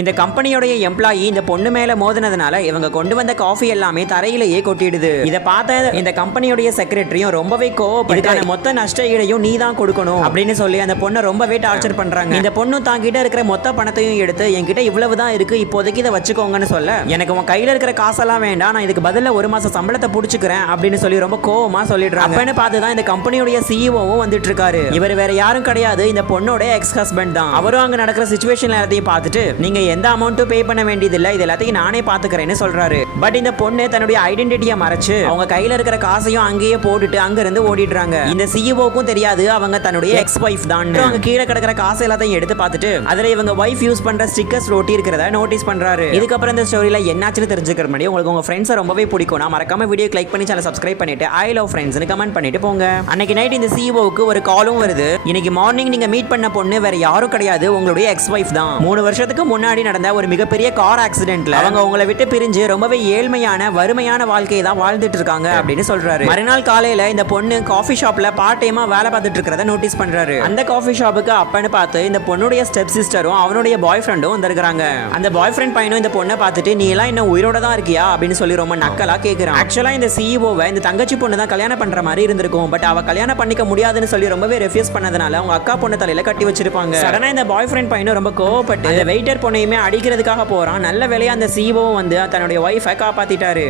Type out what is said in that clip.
இந்த கம்பெனியோட எம்ப்ளாயி இந்த பொண்ணு மேல மோதினதுனால இவங்க கொண்டு வந்த காஃபி எல்லாமே தரையிலேயே கொட்டிடுது. இதை பார்த்த இந்த கம்பெனியோட செக்ரட்டரியும் ரொம்பவே கோவப்பட்டு மொத்த நஷ்ட ஈடையும் நீ தான் கொடுக்கணும் அப்படின்னு சொல்லி அந்த பொண்ணை ரொம்பவே டார்ச்சர் பண்றாங்க. இந்த பொண்ணு தான் கிட்ட இருக்கிற மொத்த பணத்தையும் எடுத்து என்கிட்ட இவ்வளவுதான் இருக்கு, இப்போதைக்கு இதை வச்சுக்கோங்கன்னு சொல்ல, எனக்கு உன் கையில இருக்கிற காசெல்லாம் வேண்டாம், நான் இதுக்கு பதிலா ஒரு மாசம் சம்பளத்தை புடிச்சுக்கிறேன் அப்படின்னு சொல்லி ரொம்ப கோவமா சொல்லிடுறாங்க. அப்பன்னு பார்த்துதான் இந்த கம்பெனியோட சிஇஓவும் வந்துட்டு இருக்காரு. இவர் வேற யாரும் கிடையாது, இந்த பொண்ணோட எக்ஸ் ஹஸ்பண்ட் தான். அவரும் அங்க நடக்கிற சிச்சுவேஷன் எல்லாத்தையும் பார்த்துட்டு நீங்க எந்த அமௌண்ட்டும் பே பண்ண வேண்டியது இல்ல, இது எல்லாத்தையும் நானே பாத்துக்கிறேன்னு சொல்றாரு. பட் இந்த பொண்ணு தன்னுடைய ஐடென்டிட்டியை மறைச்சு அவங்க கையில இருக்கிற காசையும் அங்கேயே போட்டுட்டு அங்க இருந்து ஓடிடுறாங்க. இந்த சிஇஓக்கும் தெரியாது அவங்க தன்னுடைய எக்ஸ் வைஃப் தான். அவங்க கீழே கிடக்கிற காசு எல்லாத்தையும் எடுத்து பார்த்துட்டு அதுல இவங்க வைஃப் யூஸ் பண்ற ஸ்டிக்கர்ஸ் ஒட்டி இருக்கிறத நோட்டீஸ் பண்றாரு. இதுக்கப்புறம் இந்த ஸ்டோரியில என்னாச்சுன்னு தெரிஞ்சுக்கிற மாதிரி உங்களுக்கு உங்க ஃப்ரெண்ட்ஸை ரொம்பவே பிடிக்கும்னா மறக்காம வீடியோ லைக் பண்ணி சேனல் சப்ஸ்கிரைப் பண்ணிட்டு ஐ லவ் ஃப்ரெண்ட்ஸ்னு கமெண்ட் பண்ணிட்டு போங்க. அன்னைக்கு நைட் இந்த சிஇஓக்கு ஒரு காலும் வருது. இன்னைக்கு மார்னிங் நீங்க மீட் பண்ண பொண்ணு வேற யாரும் கிடையாது, உங்களுடைய எக்ஸ் வைஃப் தான். 3 வருஷத்துக்கு முன்னாடி நடந்த ஒரு மிகப்பெரிய கார் ஆக்சிடென்ட்ல அவங்க உங்களை விட்டு பிரிஞ்சு ரொம்பவே ஏழ்மையான வறுமையான வாழ்க்கையை தான் வாழ்ந்துட்டு இருக்காங்க அப்படின்னு சொல்றாரு. மறுநாள் காலையில இந்த பொண்ணு காஃபி ஷாப்ல பார்ட் டைமா வேலை பார்த்துட்டு இருக்கிறத நோட்டீஸ் பண்றாரு. அந்த காஃபி ஷாப்புக்கு அப்பன்னு பார்த்து இந்த பொண்ணுடைய ஸ்டெப் சிஸ்டரும் அவனுடைய பாய் ஃப்ரெண்டும் வந்திருக்காங்க. அந்த பாய் ஃப்ரெண்ட் பையனும் இந்த பொண்ணை பார்த்துட்டு நீ எல்லாம் இன்னும் உயிரோட தான் இருக்கியா அப்படின்னு சொல்லி ரொம்ப நக்கலா கேட்கிறான். ஆக்சுவலா இந்த சிஇஓவை இந்த தங்கச்சி பொண்ணு தான் கல்யாணம் பண்ற மாதிரி இருந்திருக்கும். பட் அவ கல்யாணம் பண்ணிக்க முடியாதுன்னு சொல்லி ரொம்பவே ரெஃப்யூஸ் பண்ணதுனால அவங்க அக்கா பொண்ணு தலையில கட்டி வச்சிருப்பாங்க. சடனா இந்த பாய் ஃப்ரெண்ட் பையனும் ரொம்ப கோவப்பட்டு அந்த வெயிட்டர் பொண்ணையுமே அடிக்கிறதுக்காக போறான். நல்ல வேலையா அந்த சிஇஓ வந்து தன்னுடைய ஒய்ஃபை காப்பாத்திட்டாரு.